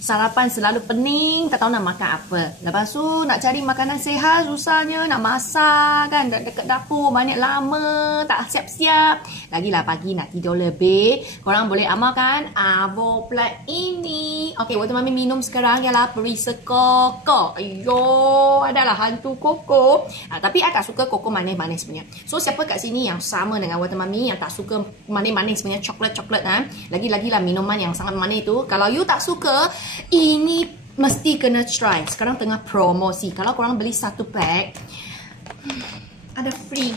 Sarapan selalu pening, tak tahu nak makan apa. Lepas tu nak cari makanan sihat susahnya, nak masak kan, dekat dapur banyak lama, tak siap-siap. Lagilah pagi nak tidur lebih. Korang boleh amalkan Avoplat ini. Okey, waktu Mami minum sekarang ialah perisa koko. Ayo, adalah hantu koko. Tapi I tak suka koko manis-manis punya. So siapa kat sini yang sama dengan waktu Mami yang tak suka manis-manis punya coklat-coklat lagi-lagilah minuman yang sangat manis tu. Kalau you tak suka, ini mesti kena try. Sekarang tengah promosi. Kalau korang beli satu pack, ada free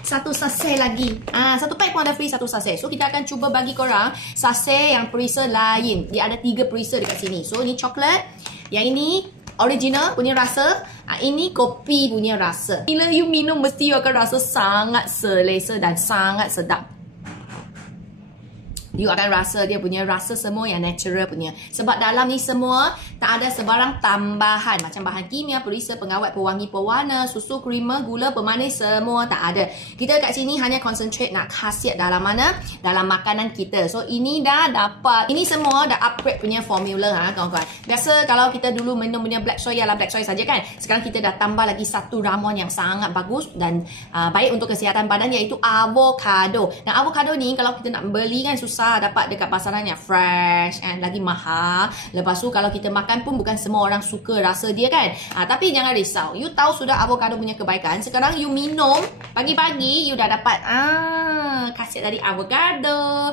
satu sachet lagi. Satu pack pun ada free satu sachet. So kita akan cuba bagi korang sachet yang perisa lain. Dia ada 3 perisa dekat sini. So ini coklat, yang ini original punya rasa, ini kopi punya rasa. Bila you minum mesti you akan rasa sangat selesa dan sangat sedap. You akan rasa dia punya rasa semua yang natural punya. Sebab dalam ni semua tak ada sebarang tambahan. Macam bahan kimia, perisa, pengawet, pewangi, pewarna, susu, krima, gula, pemanis, semua tak ada. Kita kat sini hanya concentrate nak khasiat dalam mana? Dalam makanan kita. So ini dah dapat. Ini semua dah upgrade punya formula kawan-kawan. Biasa kalau kita dulu minum punya black soy ialah black soy saja kan. Sekarang kita dah tambah lagi satu ramuan yang sangat bagus dan baik untuk kesihatan badan, iaitu avocado. Nah, avocado ni kalau kita nak beli kan susah dapat dekat pasaran yang fresh and lagi mahal. Lepas tu kalau kita makan pun bukan semua orang suka rasa dia kan. Tapi jangan risau. You tahu sudah avocado punya kebaikan. Sekarang you minum pagi-pagi, you dah dapat khasiat dari avocado.